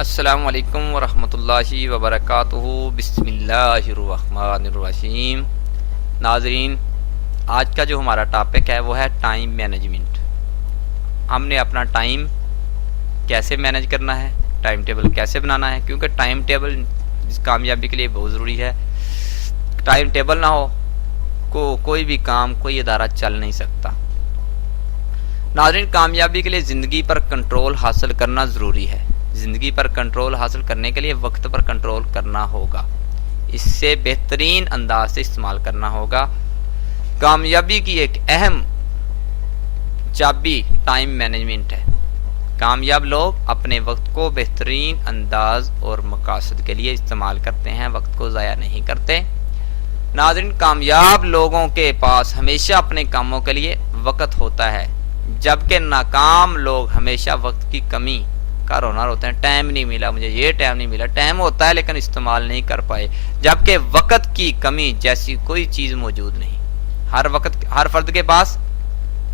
السلام علیکم ورحمۃ اللہ وبرکاتہ۔ بسم اللہ الرحمن الرحیم۔ ناظرین، آج کا جو ہمارا ٹاپک ہے وہ ہے ٹائم مینجمنٹ۔ ہم نے اپنا ٹائم کیسے مینج کرنا ہے، ٹائم ٹیبل کیسے بنانا ہے، کیونکہ ٹائم ٹیبل کامیابی کے لیے بہت ضروری ہے۔ ٹائم ٹیبل نہ ہو کوئی بھی کام، کوئی ادارہ چل نہیں سکتا۔ ناظرین، کامیابی کے لیے زندگی پر کنٹرول حاصل کرنا ضروری ہے۔ زندگی پر کنٹرول حاصل کرنے کے لیے وقت پر کنٹرول کرنا ہوگا، اس سے بہترین انداز سے استعمال کرنا ہوگا۔ کامیابی کی ایک اہم چابی ٹائم مینجمنٹ ہے۔ کامیاب لوگ اپنے وقت کو بہترین انداز اور مقاصد کے لیے استعمال کرتے ہیں، وقت کو ضائع نہیں کرتے۔ ناظرین، کامیاب لوگوں کے پاس ہمیشہ اپنے کاموں کے لیے وقت ہوتا ہے، جبکہ ناکام لوگ ہمیشہ وقت کی کمی کا رونار ہوتے ہیں۔ ٹائم نہیں ملا مجھے، یہ ٹائم نہیں ملا۔ ٹائم ہوتا ہے لیکن استعمال نہیں کر پائے، جبکہ وقت کی کمی جیسی کوئی چیز موجود نہیں۔ ہر فرد کے پاس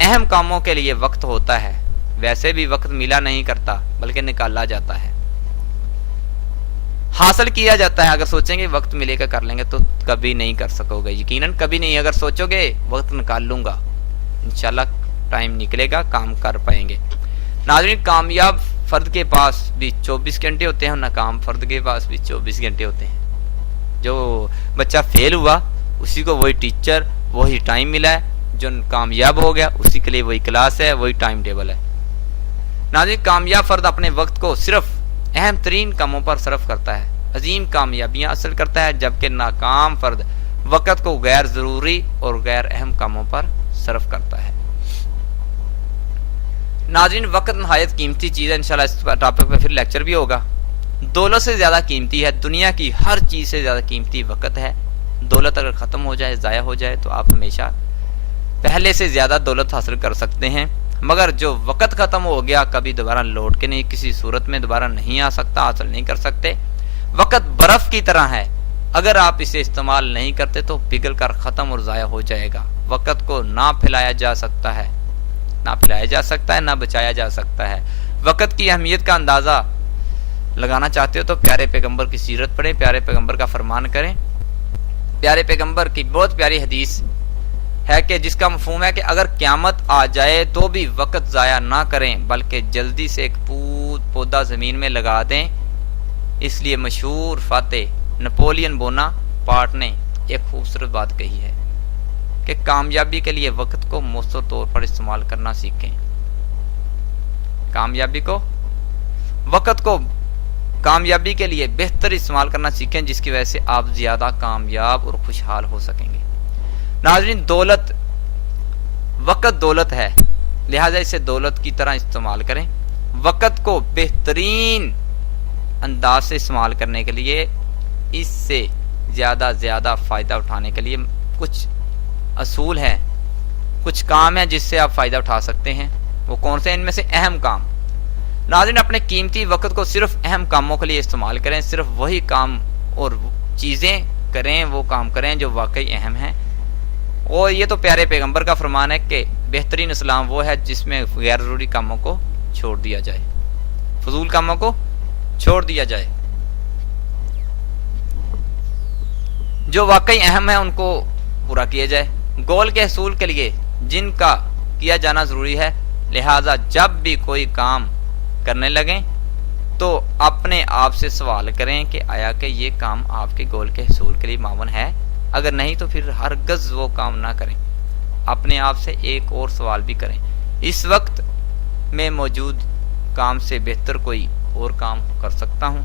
اہم کاموں کے لیے وقت ہوتا ہے، ویسے بھی وقت ملا نہیں کرتا بلکہ نکالا جاتا ہے، حاصل کیا جاتا ہے۔ اگر سوچیں گے وقت ملے گا کر لیں گے تو کبھی نہیں کر سکو گے، یقیناً کبھی نہیں۔ اگر سوچو گے وقت نکال لوں گا، انشاءاللہ ٹائم نکلے گا، کام کر پائیں گے۔ ناظرین، کامیاب فرد کے پاس بھی 24 گھنٹے ہوتے ہیں، ناکام فرد کے پاس بھی 24 گھنٹے ہوتے ہیں۔ جو بچہ فیل ہوا اسی کو وہی ٹیچر، وہی ٹائم ملا ہے۔ جو کامیاب ہو گیا اسی کے لیے وہی کلاس ہے، وہی ٹائم ٹیبل ہے۔ ناظرین، کامیاب فرد اپنے وقت کو صرف اہم ترین کاموں پر صرف کرتا ہے، عظیم کامیابیاں حاصل کرتا ہے، جبکہ ناکام فرد وقت کو غیر ضروری اور غیر اہم کاموں پر صرف کرتا ہے۔ ناظرین، وقت نہایت قیمتی چیز ہے، انشاءاللہ اس ٹاپک پہ پھر لیکچر بھی ہوگا۔ دولت سے زیادہ قیمتی ہے، دنیا کی ہر چیز سے زیادہ قیمتی وقت ہے۔ دولت اگر ختم ہو جائے، ضائع ہو جائے تو آپ ہمیشہ پہلے سے زیادہ دولت حاصل کر سکتے ہیں، مگر جو وقت ختم ہو گیا کبھی دوبارہ لوٹ کے نہیں، کسی صورت میں دوبارہ نہیں آ سکتا، حاصل نہیں کر سکتے۔ وقت برف کی طرح ہے، اگر آپ اسے استعمال نہیں کرتے تو پگھل کر ختم اور ضائع ہو جائے گا۔ وقت کو نہ پھیلایا جا سکتا ہے، نہ بچایا جا سکتا ہے۔ وقت کی اہمیت کا اندازہ لگانا چاہتے ہو تو پیارے پیغمبر کی سیرت پڑھیں، پیارے پیغمبر کا فرمان کریں۔ پیارے پیغمبر کی بہت پیاری حدیث ہے کہ جس کا مفہوم ہے کہ اگر قیامت آ جائے تو بھی وقت ضائع نہ کریں، بلکہ جلدی سے ایک پودا زمین میں لگا دیں۔ اس لیے مشہور فاتح نپولین بونا پارٹ نے ایک خوبصورت بات کہی ہے کہ کامیابی کے لیے وقت کو مؤثر طور پر استعمال کرنا سیکھیں۔ وقت کو کامیابی کے لیے بہتر استعمال کرنا سیکھیں، جس کی وجہ سے آپ زیادہ کامیاب اور خوشحال ہو سکیں گے۔ ناظرین، وقت دولت ہے، لہذا اسے دولت کی طرح استعمال کریں۔ وقت کو بہترین انداز سے استعمال کرنے کے لیے، اس سے زیادہ فائدہ اٹھانے کے لیے کچھ اصول ہیں، کچھ کام ہیں جس سے آپ فائدہ اٹھا سکتے ہیں۔ وہ کون سے؟ ان میں سے اہم کام۔ ناظرین، اپنے قیمتی وقت کو صرف اہم کاموں کے لیے استعمال کریں، صرف وہی کام اور چیزیں کریں، وہ کام کریں جو واقعی اہم ہیں۔ اور یہ تو پیارے پیغمبر کا فرمان ہے کہ بہترین اسلام وہ ہے جس میں غیر ضروری کاموں کو چھوڑ دیا جائے، فضول کاموں کو چھوڑ دیا جائے، جو واقعی اہم ہے ان کو پورا کیا جائے۔ گول کے حصول کے لیے جن کا کیا جانا ضروری ہے، لہذا جب بھی کوئی کام کرنے لگیں تو اپنے آپ سے سوال کریں کہ آیا کہ یہ کام آپ کے گول کے حصول کے لیے معاون ہے؟ اگر نہیں تو پھر ہرگز وہ کام نہ کریں۔ اپنے آپ سے ایک اور سوال بھی کریں، اس وقت میں موجود کام سے بہتر کوئی اور کام کر سکتا ہوں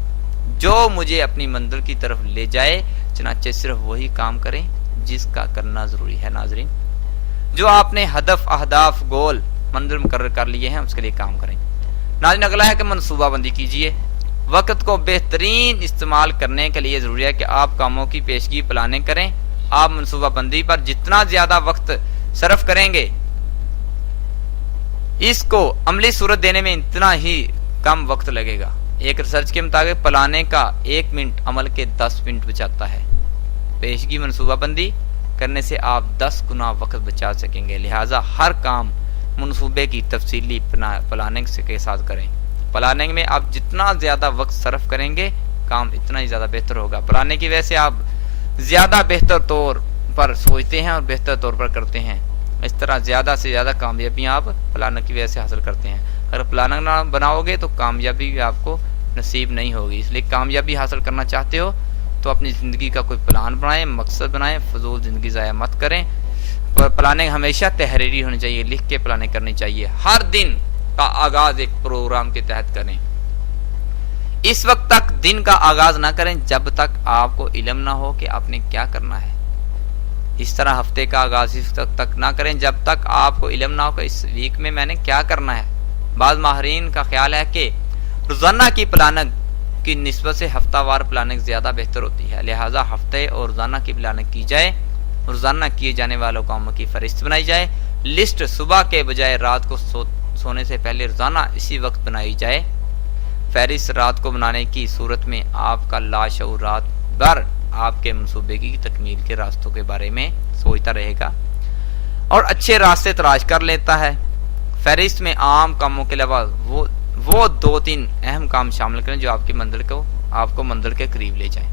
جو مجھے اپنی منزل کی طرف لے جائے؟ چنانچہ صرف وہی کام کریں جس کا کرنا ضروری ہے۔ ناظرین، جو آپ نے ہدف، اہداف، گول، منزل مقرر کر لیے ہیں اس کے لیے کام کریں۔ ناظرین، اگلا ہے کہ منصوبہ بندی کیجئے۔ وقت کو بہترین استعمال کرنے کے لیے ضروری ہے کہ آپ کاموں کی پیشگی پلاننگ کریں۔ آپ منصوبہ بندی پر جتنا زیادہ وقت صرف کریں گے، اس کو عملی صورت دینے میں اتنا ہی کم وقت لگے گا۔ ایک ریسرچ کے مطابق پلانے کا 1 منٹ عمل کے 10 منٹ بچاتا ہے۔ پیشگی منصوبہ بندی کرنے سے آپ 10 گنا وقت بچا سکیں گے، لہٰذا ہر کام منصوبے کی تفصیلی پلاننگ کے ساتھ کریں۔ پلاننگ میں آپ جتنا زیادہ وقت صرف کریں گے کام اتنا ہی زیادہ بہتر ہوگا. پلاننگ کی وجہ سے آپ زیادہ بہتر طور پر سوچتے ہیں اور بہتر طور پر کرتے ہیں. اس طرح زیادہ سے زیادہ کامیابیاں آپ پلاننگ کی وجہ سے حاصل کرتے ہیں. اگر پلاننگ نہ بناؤ گے تو کامیابی بھی آپ کو نصیب نہیں ہوگی. اس لیے کامیابی حاصل کرنا چاہتے ہو تو اپنی زندگی کا کوئی پلان بنائیں, مقصد بنائیں, فضول زندگی ضائع مت کریں. پلاننگ ہمیشہ تحریری ہونی چاہیے, لکھ کے پلاننگ کرنی چاہیے. ہر دن کا آغاز ایک پروگرام کے تحت کریں. اس وقت تک دن کا آغاز نہ کریں جب تک آپ کو علم نہ ہو کہ آپ نے کیا کرنا ہے. اس طرح ہفتے کا آغاز اس وقت تک نہ کریں جب تک آپ کو علم نہ ہو کہ اس ویک میں میں نے کیا کرنا ہے. بعض ماہرین کا خیال ہے کہ روزانہ کی پلاننگ کی نسبت سے ہفتہ وار پلاننگ زیادہ بہتر ہوتی ہے. لہٰذا ہفتے اور روزانہ کی پلاننگ کی جائے. روزانہ کیے جانے والوں کاموں کی فہرست بنائی جائے. لسٹ صبح کے بجائے رات کو سونے سے پہلے روزانہ اسی وقت بنائی جائے. فہرست رات کو بنانے کی صورت میں آپ کا لاشعور رات بھر آپ کے منصوبے کی تکمیل کے راستوں کے بارے میں سوچتا رہے گا اور اچھے راستے تلاش کر لیتا ہے. فہرست میں عام کاموں کے علاوہ وہ 2-3 اہم کام شامل کریں جو آپ کو منزل کے قریب لے جائیں.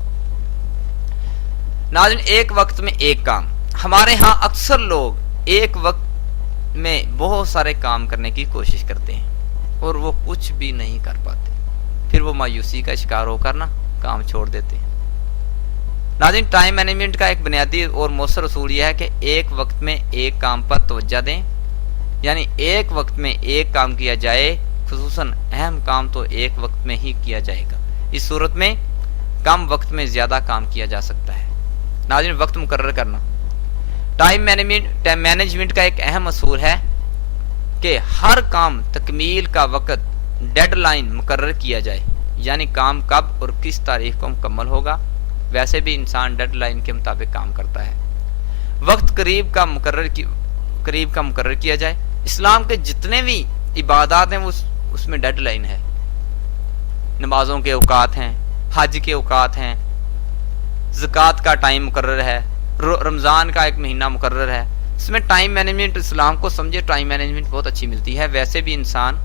ناظرین, ایک وقت میں ایک کام. ہمارے ہاں اکثر لوگ ایک وقت میں بہت سارے کام کرنے کی کوشش کرتے ہیں اور وہ کچھ بھی نہیں کر پاتے. پھر وہ مایوسی کا شکار ہو کر کام چھوڑ دیتے ہیں. ناظرین, ٹائم مینجمنٹ کا ایک بنیادی اور مؤثر اصول یہ ہے کہ ایک وقت میں ایک کام پر توجہ دیں. یعنی ایک وقت میں ایک کام کیا جائے, خصوصاً اہم کام تو ایک وقت میں ہی کیا جائے گا. اس صورت میں کم وقت میں زیادہ کام کیا جا سکتا ہے. ناظرین, وقت مقرر کرنا. ٹائم مینجمنٹ کا ایک اہم اصول ہے کہ ہر کام تکمیل کا وقت ڈیڈ لائن مقرر کیا جائے. یعنی کام کب اور کس تاریخ کو مکمل ہوگا. ویسے بھی انسان ڈیڈ لائن کے مطابق کام کرتا ہے. وقت قریب کا مقرر کیا جائے. اسلام کے جتنے بھی عبادات ہیں اس میں ڈیڈ لائن ہے. نمازوں کے اوقات ہیں, حج کے اوقات ہیں, زکوٰۃ کا ٹائم مقرر ہے, رمضان کا ایک مہینہ مقرر ہے. اس میں ٹائم مینجمنٹ, اسلام کو سمجھے ٹائم مینجمنٹ بہت اچھی ملتی ہے. ویسے بھی انسان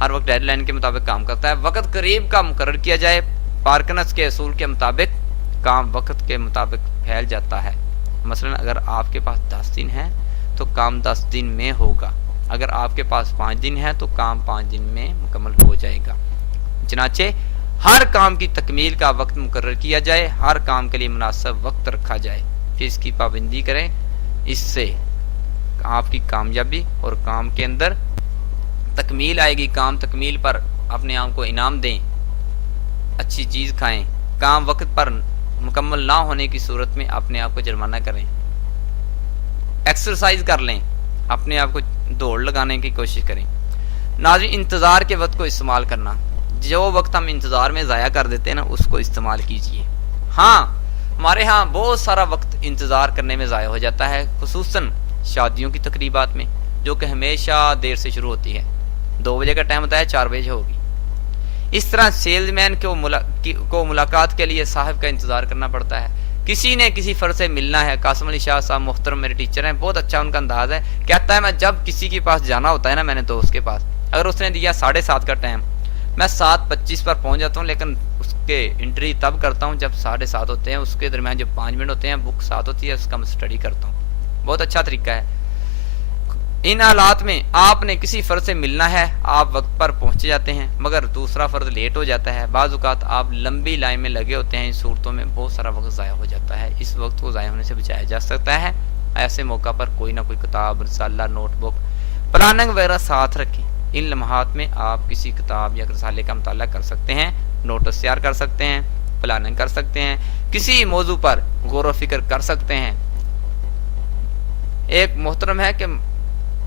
ہر وقت ڈیڈ لائن کے مطابق کام کرتا ہے. وقت قریب کا مقرر کیا جائے. پارکنس کے اصول کے مطابق کام وقت کے مطابق پھیل جاتا ہے. مثلا اگر آپ کے پاس 10 دن ہیں تو کام 10 دن میں ہوگا. اگر آپ کے پاس 5 دن ہے تو کام 5 دن میں مکمل ہو جائے گا. چنانچہ ہر کام کی تکمیل کا وقت مقرر کیا جائے. ہر کام کے لیے مناسب وقت رکھا جائے. پھر اس کی پابندی کریں. اس سے آپ کی کامیابی اور کام کے اندر تکمیل آئے گی. کام تکمیل پر اپنے آپ کو انعام دیں, اچھی چیز کھائیں. کام وقت پر مکمل نہ ہونے کی صورت میں اپنے آپ کو جرمانہ کریں. ایکسرسائز کر لیں, اپنے آپ کو دوڑ لگانے کی کوشش کریں. ناظرین, انتظار کے وقت کو استعمال کرنا. جو وقت ہم انتظار میں ضائع کر دیتے ہیں نا, اس کو استعمال کیجئے. ہاں, ہمارے ہاں بہت سارا وقت انتظار کرنے میں ضائع ہو جاتا ہے, خصوصاً شادیوں کی تقریبات میں, جو کہ ہمیشہ دیر سے شروع ہوتی ہے. 2 بجے کا ٹائم ہوتا ہے, 4 بجے ہوگی. اس طرح سیلز مین کو ملاقات کے لیے صاحب کا انتظار کرنا پڑتا ہے. کسی نے کسی فرد سے ملنا ہے. قاسم علی شاہ صاحب محترم میرے ٹیچر ہیں, بہت اچھا ان کا انداز ہے. کہتا ہے میں جب کسی کے پاس جانا ہوتا ہے نا, میں نے دوست کے پاس, اگر اس نے دیا 7:30 کا ٹائم, میں 7:25 پر پہنچ جاتا ہوں. لیکن اس کے انٹری تب کرتا ہوں جب 7:30 ہوتے ہیں. اس کے درمیان جو 5 منٹ ہوتے ہیں, بک ساتھ ہوتی ہے, اس کا میں اسٹڈی کرتا ہوں. بہت اچھا طریقہ ہے. ان حالات میں آپ نے کسی فرد سے ملنا ہے, آپ وقت پر پہنچ جاتے ہیں, مگر دوسرا فرد لیٹ ہو جاتا ہے. بعض اوقات آپ لمبی لائن میں لگے ہوتے ہیں. ان صورتوں میں بہت سارا وقت ضائع ہو جاتا ہے. اس وقت کو ضائع ہونے سے بچایا جا سکتا ہے. ایسے موقع پر کوئی نہ کوئی کتاب, رسالہ, نوٹ بک, پلاننگ وغیرہ ساتھ رکھیں. ان لمحات میں آپ کسی کتاب یا رسالے کا مطالعہ کر سکتے ہیں, نوٹس تیار کر سکتے ہیں, پلاننگ کر سکتے ہیں, کسی موضوع پر غور و فکر کر سکتے ہیں. ایک محترم ہے کہ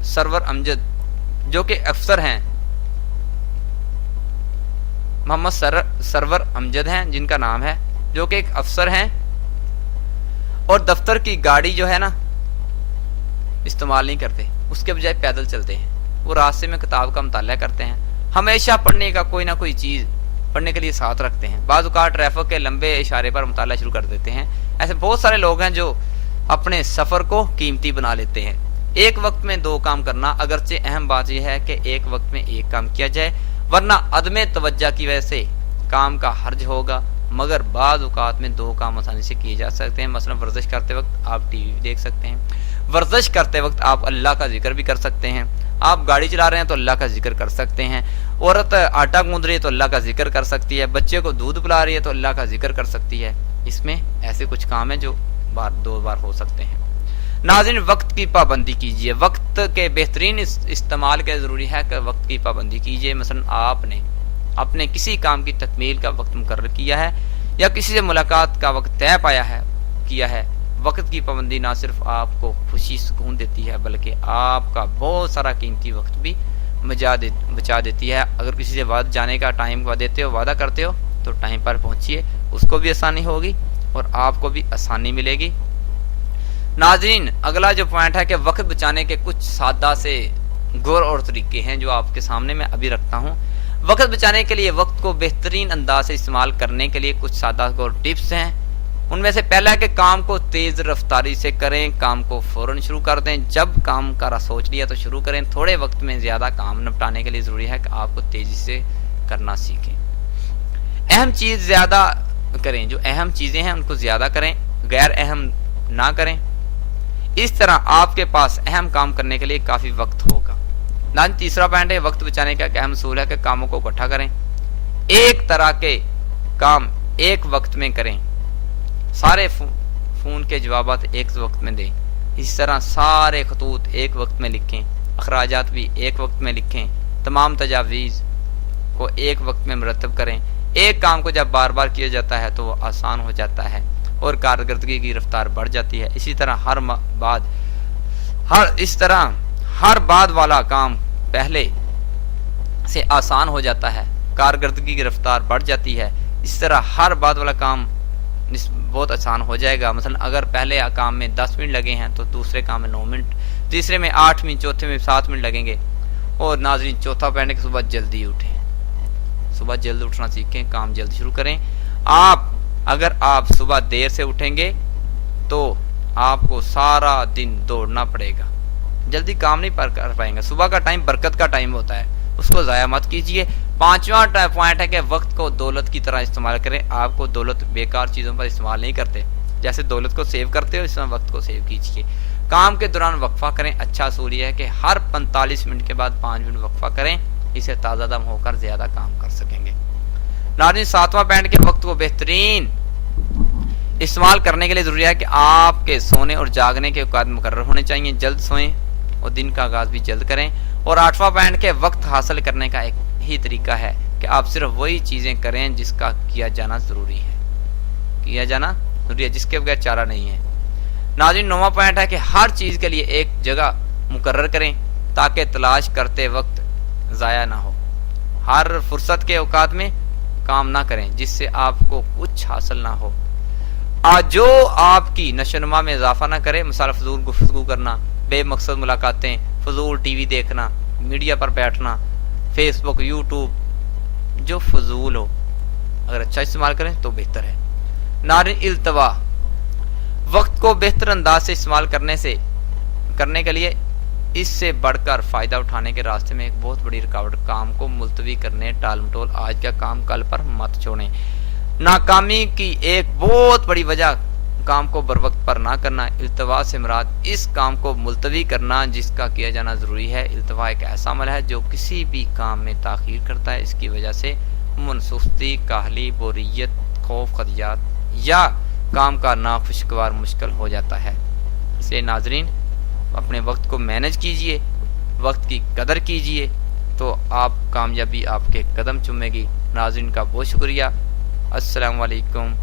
سرور امجد, جو کہ افسر ہیں, محمد سرور امجد ہیں جن کا نام ہے, جو کہ ایک افسر ہیں اور دفتر کی گاڑی جو ہے نا استعمال نہیں کرتے, اس کے بجائے پیدل چلتے ہیں. وہ راستے میں کتاب کا مطالعہ کرتے ہیں. ہمیشہ پڑھنے کا کوئی نہ کوئی چیز پڑھنے کے لیے ساتھ رکھتے ہیں. بعض اوقات ٹریفک کے لمبے اشارے پر مطالعہ شروع کر دیتے ہیں. ایسے بہت سارے لوگ ہیں جو اپنے سفر کو قیمتی بنا لیتے ہیں. ایک وقت میں 2 کام کرنا, اگرچہ اہم بات یہ ہے کہ ایک وقت میں ایک کام کیا جائے. ورنہ عدم توجہ کی وجہ سے کام کا حرج ہوگا، مگر بعض اوقات میں دو کام آسانی سے کیے جا سکتے ہیں۔ مثلا ورزش کرتے وقت آپ ٹی وی دیکھ سکتے ہیں، ورزش کرتے وقت آپ اللہ کا ذکر بھی کر سکتے ہیں، آپ گاڑی چلا رہے ہیں تو اللہ کا ذکر کر سکتے ہیں، عورت آٹا گوندھ رہی ہے تو اللہ کا ذکر کر سکتی ہے، بچے کو دودھ پلا رہی ہے تو اللہ کا ذکر کر سکتی ہے۔ اس میں ایسے کچھ کام ہیں جو دو بار ہو سکتے ہیں۔ ناظرین، وقت کی پابندی کیجیے، وقت کے بہترین استعمال کے ضروری ہے کہ وقت کی پابندی کیجیے۔ مثلا آپ نے اپنے کسی کام کی تکمیل کا وقت مقرر کیا ہے یا کسی سے ملاقات کا وقت طے کیا ہے، وقت کی پابندی نہ صرف آپ کو خوشی سکون دیتی ہے بلکہ آپ کا بہت سارا قیمتی وقت بھی بچا دیتی ہے۔ اگر کسی سے وعدہ جانے کا ٹائم دیتے ہو، وعدہ کرتے ہو تو ٹائم پر پہنچیے، اس کو بھی آسانی ہوگی اور آپ کو بھی آسانی ملے گی۔ ناظرین، اگلا جو پوائنٹ ہے کہ وقت بچانے کے کچھ سادہ سے غور اور طریقے ہیں جو آپ کے سامنے میں ابھی رکھتا ہوں۔ وقت بچانے کے لیے وقت کو بہترین انداز سے استعمال کرنے کے لیے کچھ سادہ غور ٹپس ہیں۔ ان میں سے پہلا ہے کہ کام کو تیز رفتاری سے کریں، کام کو فوراً شروع کر دیں۔ جب کام کا سوچ لیا تو شروع کریں۔ تھوڑے وقت میں زیادہ کام نپٹانے کے لیے ضروری ہے کہ آپ کو تیزی سے کرنا سیکھیں۔ اہم چیز زیادہ کریں، جو اہم چیزیں ہیں ان کو زیادہ کریں، غیر اہم نہ کریں۔ اس طرح آپ کے پاس اہم کام کرنے کے لیے کافی وقت ہوگا۔ تیسرا پوائنٹ ہے وقت بچانے کا ایک اہم اصول ہے کہ کاموں کو اکٹھا کریں، ایک طرح کے کام ایک وقت میں کریں، سارے فون کے جوابات ایک وقت میں دیں، اس طرح سارے خطوط ایک وقت میں لکھیں، اخراجات بھی ایک وقت میں لکھیں، تمام تجاویز کو ایک وقت میں مرتب کریں۔ ایک کام کو جب بار بار کیا جاتا ہے تو وہ آسان ہو جاتا ہے اور کارکردگی کی رفتار بڑھ جاتی ہے۔ اسی طرح ہر بعد والا کام پہلے سے آسان ہو جاتا ہے، کارکردگی کی رفتار بڑھ جاتی ہے۔ اس طرح ہر بعد والا کام بہت آسان ہو جائے گا۔ مثلا اگر پہلے کام میں 10 منٹ لگے ہیں تو دوسرے کام میں 9 منٹ، تیسرے میں 8 منٹ، چوتھے میں 7 منٹ لگیں گے۔ اور ناظرین، چوتھا پوائنٹ ہے کہ صبح جلدی اٹھیں، صبح جلد اٹھنا سیکھیں، کام جلد شروع کریں۔ اگر آپ صبح دیر سے اٹھیں گے تو آپ کو سارا دن دوڑنا پڑے گا، جلدی کام نہیں کر پائیں گے۔ صبح کا ٹائم برکت کا ٹائم ہوتا ہے، اس کو ضائع مت کیجیے۔ پانچواں پوائنٹ ہے کہ وقت کو دولت کی طرح استعمال کریں۔ آپ کو دولت بیکار چیزوں پر استعمال نہیں کرتے، جیسے دولت کو سیو کرتے ہو اس طرح وقت کو سیو کیجیے۔ کام کے دوران وقفہ کریں۔ اچھا اصول یہ ہے کہ ہر 45 منٹ کے بعد 5 منٹ وقفہ کریں، اسے تازہ دم ہو کر زیادہ کام کر سکیں گے۔ ناظرین، ساتواں پوائنٹ کہ وقت کو بہترین استعمال کرنے کے لیے ضروری ہے کہ آپ کے سونے اور جاگنے کے اوقات مقرر ہونے چاہیے، جلد سوئیں اور دن کا آغاز بھی جلد کریں۔ اور 8واں پوائنٹ کہ وقت حاصل کرنے کا ایک ہی طریقہ ہے کہ آپ صرف وہی چیزیں کریں جس کا کیا جانا ضروری ہے، جس کے بغیر چارہ نہیں ہے۔ ناظرین، 9واں پوائنٹ ہے کہ ہر چیز کے لیے ایک جگہ مقرر کریں تاکہ تلاش کرتے وقت ضائع نہ ہو۔ ہر فرصت کے اوقات میں کام نہ کریں جس سے آپ کو کچھ حاصل نہ ہو، جو آپ کی نشو و نما میں اضافہ نہ کرے۔ مثال فضول گفتگو کرنا، بے مقصد ملاقاتیں، فضول ٹی وی دیکھنا، میڈیا پر بیٹھنا، فیس بک، یوٹیوب، جو فضول ہو، اگر اچھا استعمال کریں تو بہتر ہے۔ ناظرین، التوا وقت کو بہتر انداز سے استعمال کرنے کے لیے اس سے بڑھ کر فائدہ اٹھانے کے راستے میں ایک بہت بڑی رکاوٹ کام کو ملتوی کرنے، ٹال مٹول، آج کا کام کل پر مت چھوڑیں۔ ناکامی کی ایک بہت بڑی وجہ کام کو بر وقت پر نہ کرنا۔ التوا سے مراد اس کام کو ملتوی کرنا جس کا کیا جانا ضروری ہے۔ التوا ایک ایسا عمل ہے جو کسی بھی کام میں تاخیر کرتا ہے، اس کی وجہ سے سستی، کاہلی، بوریت، خوف، خدشات یا کام کا ناخوشگوار مشکل ہو جاتا ہے۔ اسے ناظرین، اپنے وقت کو مینج کیجئے، وقت کی قدر کیجئے تو آپ کامیابی آپ کے قدم چومے گی۔ ناظرین کا بہت شکریہ۔ السلام علیکم